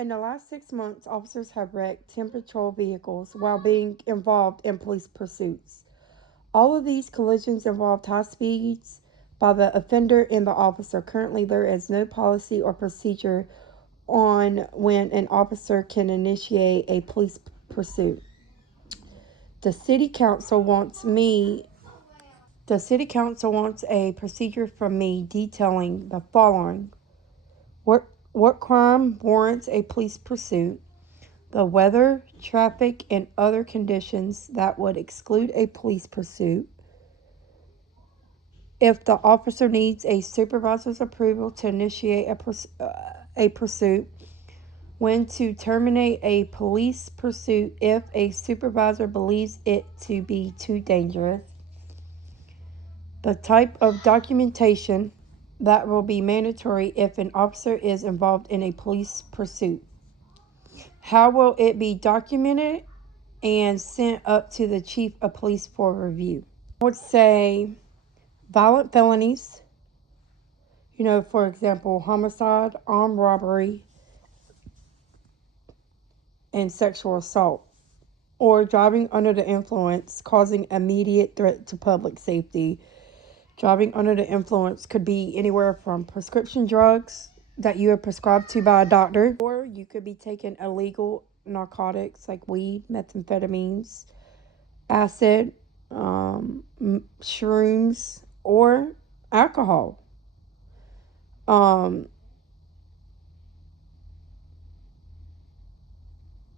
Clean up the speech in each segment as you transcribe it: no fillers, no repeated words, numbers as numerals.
In the last 6 months, officers have wrecked 10 patrol vehicles while being involved in police pursuits. All of these collisions involved high speeds by the offender and the officer. Currently, there is no policy or procedure on when an officer can initiate a police pursuit. The city council wants me The city council wants a procedure from me detailing the following: what crime warrants a police pursuit, the weather, traffic, and other conditions that would exclude a police pursuit, if the officer needs a supervisor's approval to initiate a pursuit, when to terminate a police pursuit if a supervisor believes it to be too dangerous, the type of documentation that will be mandatory if an officer is involved in a police pursuit, how will it be documented and sent up to the chief of police for review. I would say violent felonies, for example, homicide, armed robbery, and sexual assault, or driving under the influence causing immediate threat to public safety. Driving under the influence could be anywhere from prescription drugs that you are prescribed to by a doctor, or you could be taking illegal narcotics like weed, methamphetamines, acid, shrooms, or alcohol.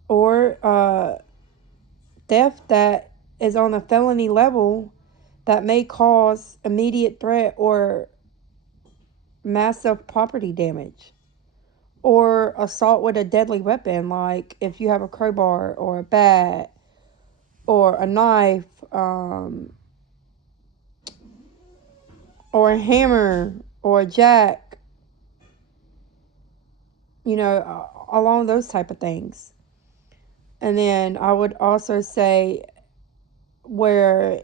Or theft that is on a felony level that may cause immediate threat or massive property damage. Or assault with a deadly weapon, like if you have a crowbar or a bat or a knife, or a hammer or a jack, along those type of things. And then I would also say where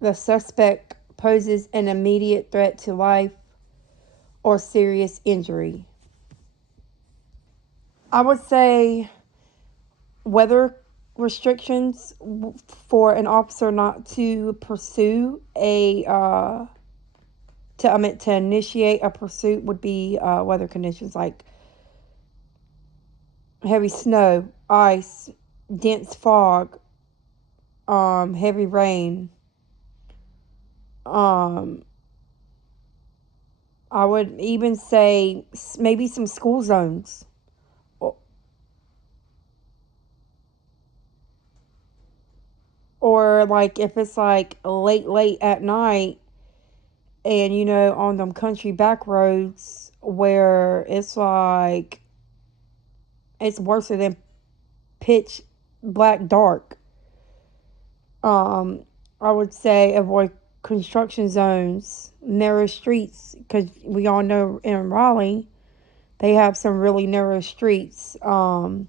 the suspect poses an immediate threat to life or serious injury. I would say weather restrictions for an officer not to pursue to initiate a pursuit would be weather conditions like heavy snow, ice, dense fog, heavy rain. I would even say maybe some school zones. Or like if it's like late at night and on them country back roads where it's like it's worse than pitch black dark. I would say avoid construction zones, narrow streets, because we all know in Raleigh they have some really narrow streets. I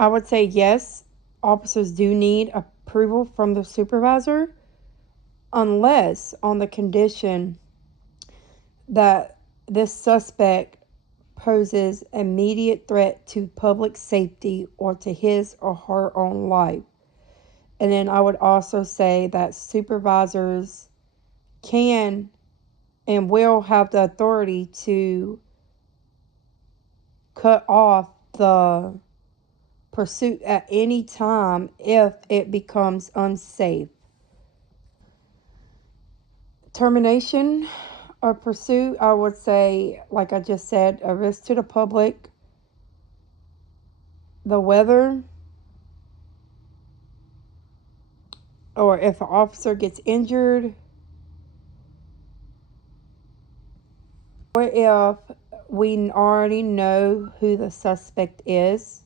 would say yes, officers do need approval from the supervisor, unless on the condition that this suspect poses immediate threat to public safety or to his or her own life. And then I would also say that supervisors can and will have the authority to cut off the pursuit at any time if it becomes unsafe. Termination or pursuit, I would say, like I just said, a risk to the public, the weather, or if an officer gets injured, or if we already know who the suspect is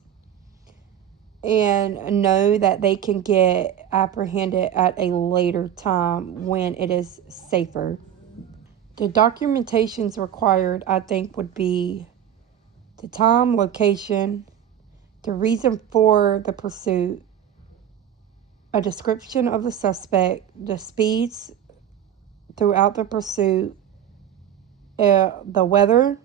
and know that they can get apprehended at a later time when it is safer. The documentations required, I think, would be the time, location, the reason for the pursuit, a description of the suspect, the speeds throughout the pursuit, the weather,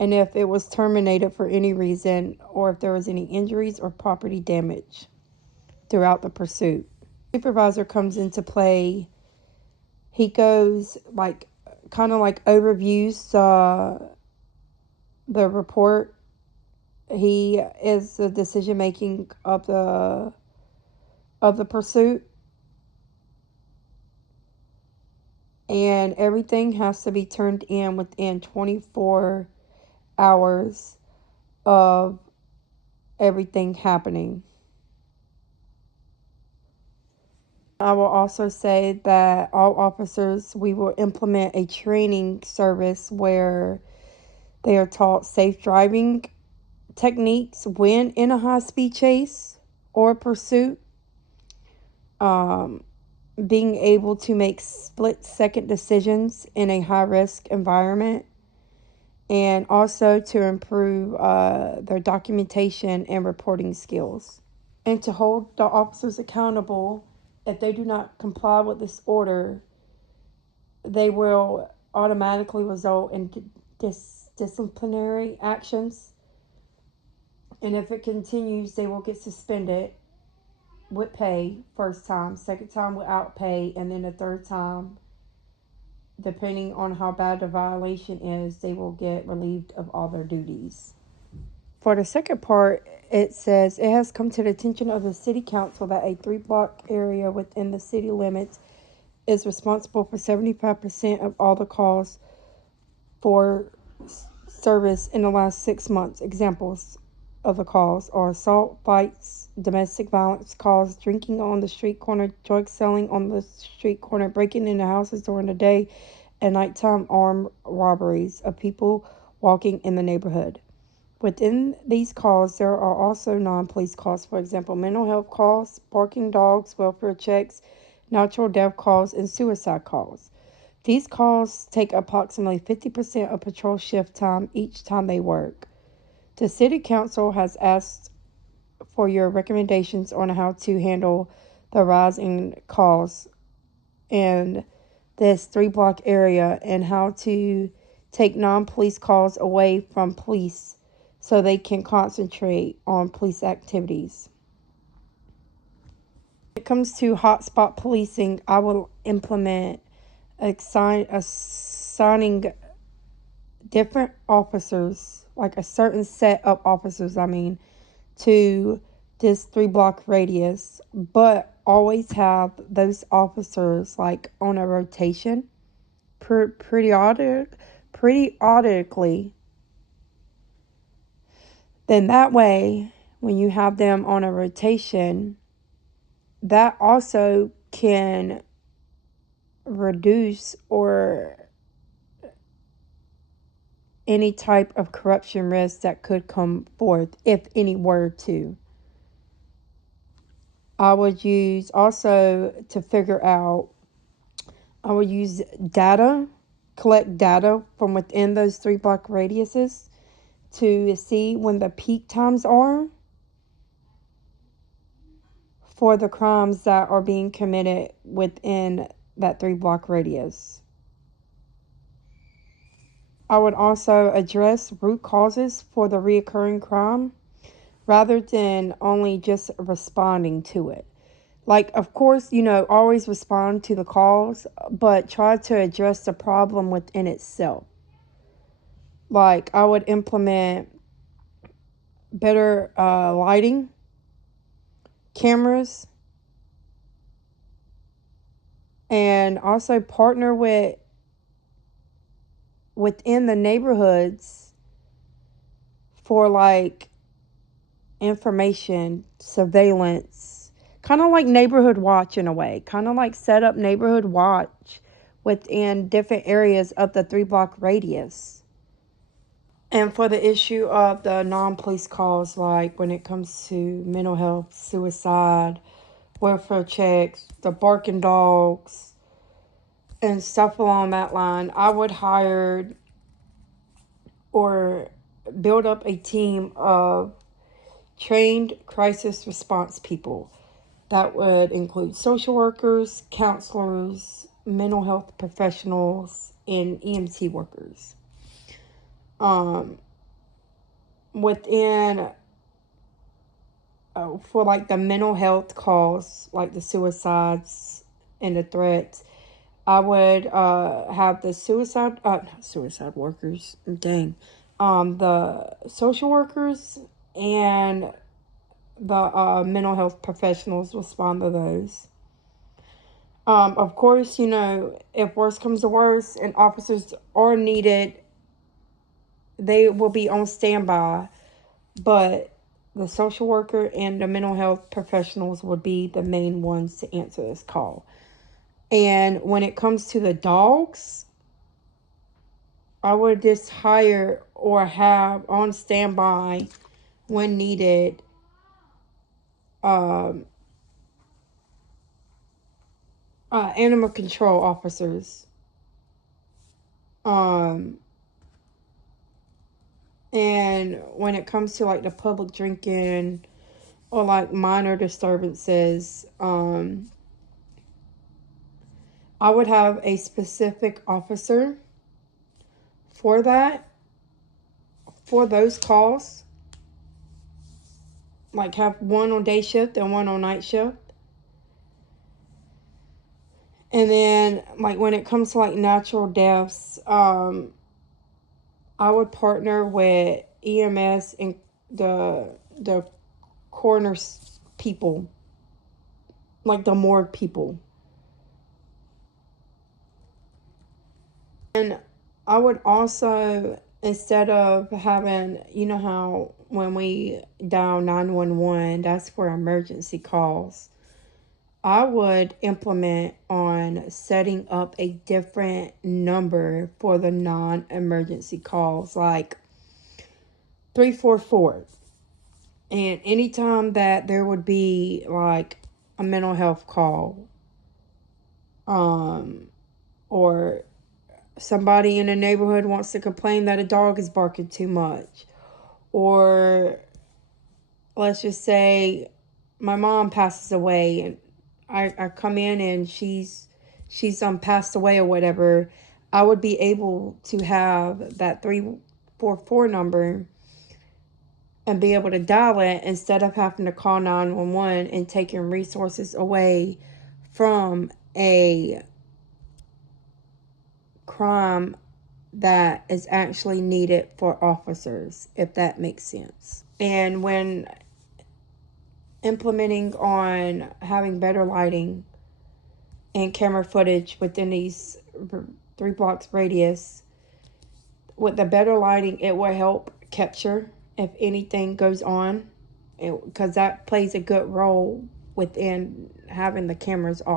and if it was terminated for any reason, or if there was any injuries or property damage throughout the pursuit. Supervisor comes into play. He goes like kind of like overviews the report. He is the decision making of the pursuit, and everything has to be turned in within 24 hours of everything happening. I will also say that all officers, we will implement a training service where they are taught safe driving techniques when in a high-speed chase or pursuit. Being able to make split-second decisions in a high-risk environment, and also to improve their documentation and reporting skills. And to hold the officers accountable if they do not comply with this order, they will automatically result in disciplinary actions. And if it continues, they will get suspended with pay first time, second time without pay, and then the third time, depending on how bad the violation is, they will get relieved of all their duties. For the second part, it says, it has come to the attention of the City Council that a 3-block area within the city limits is responsible for 75% of all the calls for service in the last 6 months. Examples of the calls are assault, fights, domestic violence calls, drinking on the street corner, drug selling on the street corner, breaking into houses during the day, and nighttime armed robberies of people walking in the neighborhood. Within these calls, there are also non-police calls, for example, mental health calls, barking dogs, welfare checks, natural death calls, and suicide calls. These calls take approximately 50% of patrol shift time each time they work. The City Council has asked for your recommendations on how to handle the rise in calls in this 3-block area and how to take non-police calls away from police so they can concentrate on police activities. When it comes to hotspot policing, I will implement assigning different officers, like a certain set of officers, to this 3-block radius, but always have those officers like on a rotation periodically. Then that way, when you have them on a rotation, that also can reduce or any type of corruption risk that could come forth, if any were to. I would use also to figure out, I would use data, collect data from within those 3-block radiuses to see when the peak times are for the crimes that are being committed within that 3-block radius. I would also address root causes for the reoccurring crime rather than only just responding to it. Like, of course, always respond to the calls, but try to address the problem within itself. Like, I would implement better lighting, cameras, and also partner within the neighborhoods for like information, surveillance, kind of like neighborhood watch in a way, kind of like set up neighborhood watch within different areas of the 3-block radius. And for the issue of the non-police calls, like when it comes to mental health, suicide, welfare checks, the barking dogs, and stuff along that line, I would hire or build up a team of trained crisis response people. That would include social workers, counselors, mental health professionals, and EMT workers. Within for like the mental health calls, like the suicides and the threats, I would have the suicide workers, dang, the social workers and the mental health professionals respond to those. Of course, if worse comes to worse and officers are needed, they will be on standby, but the social worker and the mental health professionals would be the main ones to answer this call. And when it comes to the dogs, I would just hire or have on standby when needed animal control officers. And when it comes to like the public drinking or like minor disturbances, I would have a specific officer for that, for those calls. Like have one on day shift and one on night shift. And then like when it comes to like natural deaths, I would partner with EMS and the coroner people, like the morgue people. And I would also, instead of having, how when we dial 911, that's for emergency calls, I would implement on setting up a different number for the non-emergency calls, like 344. And anytime that there would be like a mental health call, or somebody in a neighborhood wants to complain that a dog is barking too much, or let's just say my mom passes away and I come in and she's passed away or whatever, I would be able to have that 344 number and be able to dial it instead of having to call 911 and taking resources away from a crime that is actually needed for officers, if that makes sense. And when implementing on having better lighting and camera footage within these 3 blocks radius, with the better lighting, it will help capture if anything goes on, because that plays a good role within having the cameras off.